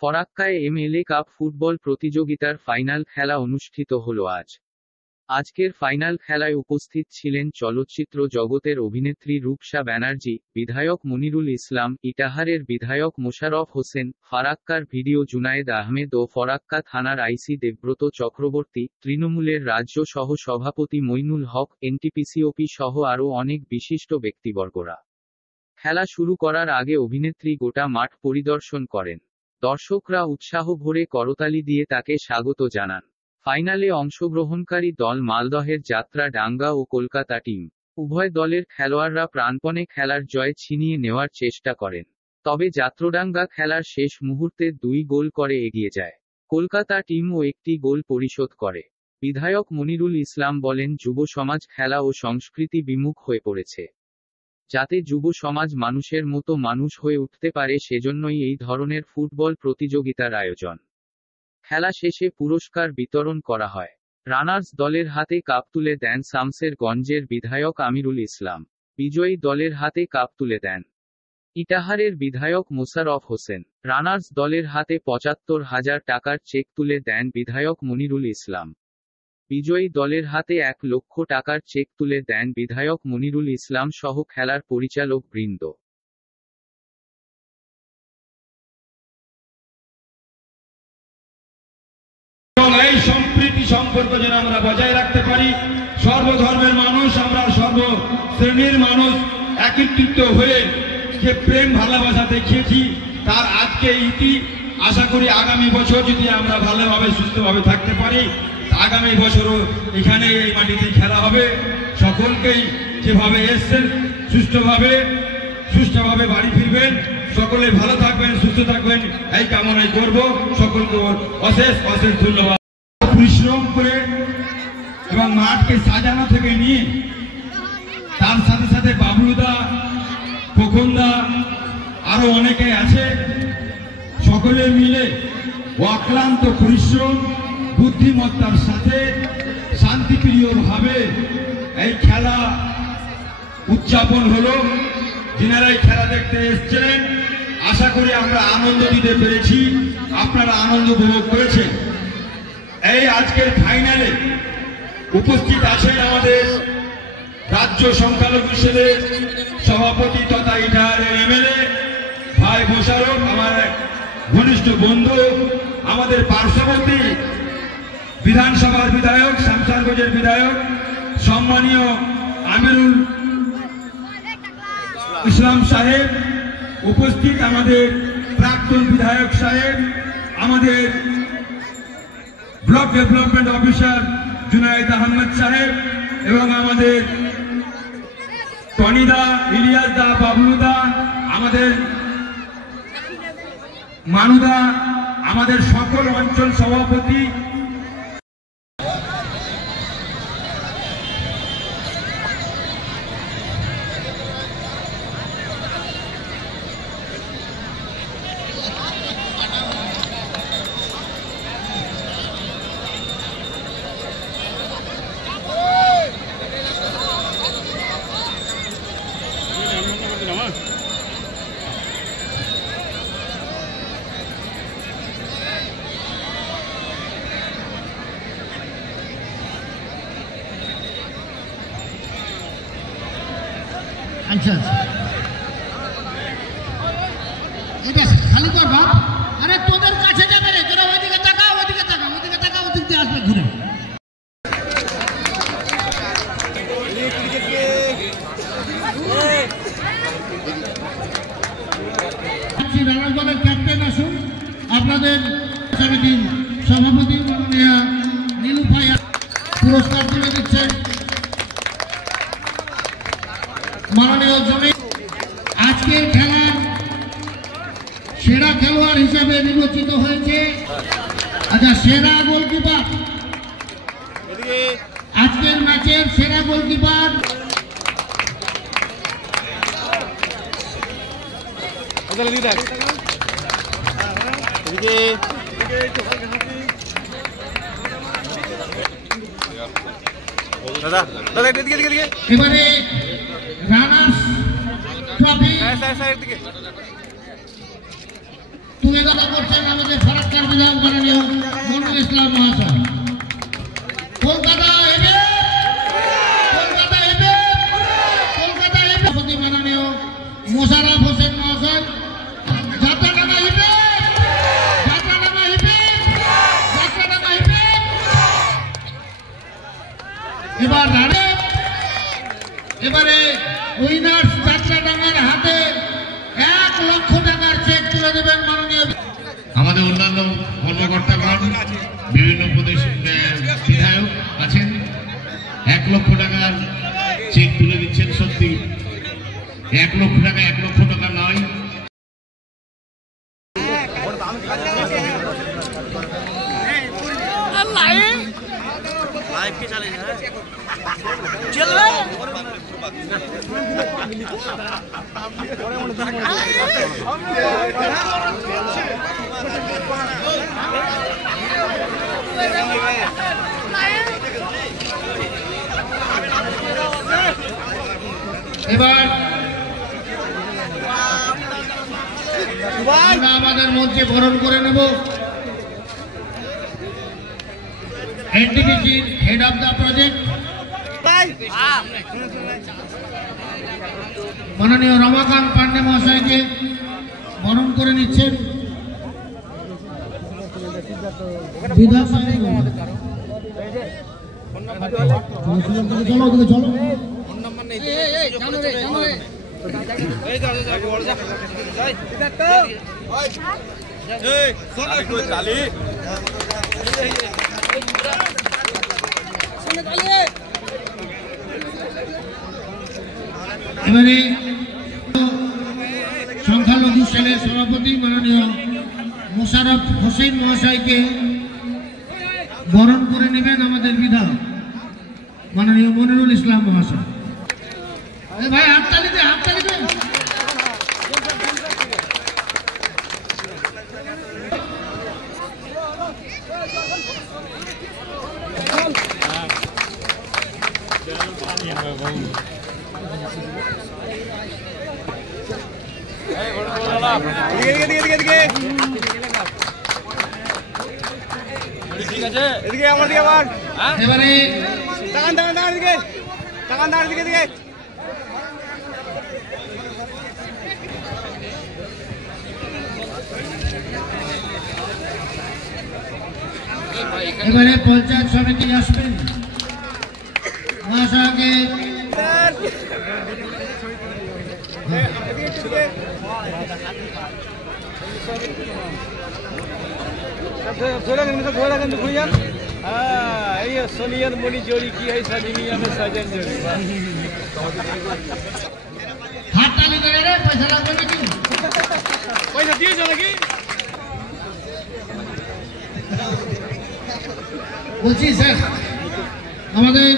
ফরাক্কায় MLA cup football প্রতিযোগিতার final খেলা অনুষ্ঠিত হলো আজ। আজকের ফাইনাল খেলায় উপস্থিত ছিলেন চলচ্চিত্র জগতের অভিনেত্রী রূপসা ব্যানার্জি, বিধায়ক মনিরুল ইসলাম, ইটাহারের বিধায়ক মোশাররফ হোসেন, ফারাক্কার ভিডিও জুনায়েদ আহমেদ ও ফরাক্কা থানার আইসি দেবব্রত চক্রবর্তী, তৃণমূলের রাজ্য সহ সভাপতি মইনুল হক, এনটিপিসিওপি সহ আরও অনেক বিশিষ্ট ব্যক্তিবর্গরা। খেলা শুরু করার আগে অভিনেত্রী গোটা মাঠ পরিদর্শন করেন। দর্শকরা উৎসাহ ভরে করতালি দিয়ে তাকে স্বাগত জানান। ফাইনালে অংশগ্রহণকারী দল মালদহের যাত্রা ডাঙ্গা ও কলকাতা টিম। উভয় দলের খেলোয়াড়রা প্রাণপণে খেলার জয় ছিনিয়ে নেওয়ার চেষ্টা করেন। তবে যাত্রাডাঙ্গা খেলার শেষ মুহূর্তে 2 গোল করে এগিয়ে যায়। কলকাতা টিমও 1টি গোল পরিশোধ করে। বিধায়ক মনিরুল ইসলাম বলেন, যুব সমাজ খেলা ও সংস্কৃতি বিমুখ হয়ে পড়েছে। যাতে যুব সমাজ মানুষের মতো মানুষ হয়ে উঠতে পারে সেজন্যই এই ধরনের ফুটবল প্রতিযোগিতার আয়োজন। খেলা শেষে পুরস্কার বিতরণ করা হয়। রানার্স দলের হাতে কাপ তুলে দেন শামসেরগঞ্জের বিধায়ক আমিরুল ইসলাম। বিজয়ী দলের হাতে কাপ তুলে দেন ইটাহারের বিধায়ক মোশাররফ হোসেন। রানার্স দলের হাতে ৭৫,০০০ টাকার চেক তুলে দেন বিধায়ক মনিরুল ইসলাম। বিজয়ী দলের হাতে ১ লক্ষ টাকার চেক তুলে দেন বিধায়ক মনিরুল ইসলাম সহ খেলার পরিচালক বৃন্দ। এই সম্প্রীতি সম্পর্ক যেন আমরা বজায় রাখতে পারি। সর্বধর্মের মানুষ, আমরা সর্বশ্রেণীর মানুষ একত্রিত হয়ে যে প্রেম ভালোবাসা দেখিয়েছি তার আজকে ইতি। আশা করি আগামী বছর যদি আমরা ভালোভাবে সুস্থভাবে থাকতে পারি, আগামী বছরও এখানে এই মাটিতে খেলা হবে। সকলকেই যেভাবে এসছেন সুস্থভাবে বাড়ি ফিরবেন। সকলে ভালো থাকবেন, সুস্থ থাকবেন, এই কামনাই করব। সকলকে অশেষ ধন্যবাদ। পরিশ্রম করে এবং মাঠকে সাজানো থেকে নিয়ে তার সাথে সাথে বাবলুদা, খোকনদা, আরো অনেকে আছে, সকলে মিলে অক্লান্ত পরিশ্রম, বুদ্ধিমত্তার সাথে শান্তিপ্রিয় ভাবে এই খেলা উদযাপন হলো। যিনারা এই খেলা দেখতে এসেছিলেন, আশা করি আমরা আনন্দ দিতে পেরেছি, আপনারা আনন্দ উপভোগ করেছেন। এই আজকের ফাইনালে উপস্থিত আছেন আমাদের রাজ্য সংখ্যালঘু সেলের সভাপতি তথা ইটাহারের এমএলএ ভাই মোশাররফ, আমার ঘনিষ্ঠ বন্ধু, আমাদের পার্শ্ববর্তী বিধানসভার বিধায়ক, শামসারগঞ্জের বিধায়ক সম্মানীয় আমিরুল ইসলাম সাহেব, উপস্থিত আমাদের প্রাক্তন বিধায়ক সাহেব, আমাদের block development officer Junaid Ahmed সাহেব, এবং আমাদের টনিদা, ইলিয়াসদা, বাবলুদা, আমাদের মানুদা, আমাদের সকল অঞ্চল সভাপতি। আচ্ছা এটা খালি কর বাপ। আরে তোদের কাছে যাবে রে, তোরা ওইদিকে তাকা, ওইদিকে দিয়ে আসবে ঘুরে। রানার্স দলের ক্যাপ্টেন আসুন, আপনাদের কমিটির সভাপতি মাননীয় নীলু ভাই পুরস্কার তুলে দিচ্ছেন। মাননীয় জমি আজকের খেলার সেরা খেলোয়াড় হিসেবে নির্বাচিত হয়েছে। আচ্ছা, সেরা গোলকিপার, আজকের ম্যাচের সেরা গোলকিপার এবারে রানার্স ট্রফি তুলে দেওয়া করছেন আমাদের আমাদের অন্যান্য কর্মকর্তাগণ বিভিন্ন প্রদেশ বিধায়ক আছেন 1 লক্ষ টাকার চেক তুলে দিচ্ছেন। সত্যি 1 লক্ষ টাকা 1 লক্ষ টাকা নয়। এবার আমরা আমাদের মঞ্চে বরণ করে নেব এনটিপিসির হেড অফ দ্য প্রজেক্ট মাননীয় রমাকান্ত পান্ডে মহাশয়কে বরণ করে নিচ্ছেন বিধায়ক সাহেব। চলো ওদিকে চলো। এবারে সংখ্যালঘু সেলের সভাপতি মাননীয় মোশাররফ হোসেন মহাশয়কে বরণ করে নেবেন আমাদের বিধায়ক মাননীয় মনিরুল ইসলাম মহাশয়। ভাই হাততালি দে, হাততালি দে। এবারে এবারে পঞ্চায়েত সমিতি আসবেন মহাশয়কে सोनियन मोनी जोड़ी की है सजनिया में सजन जोड़ी। হাততালি করে রে, পয়সা লাগবে নাকি? पैसा दिए चलेगी বলছি স্যার আমাদের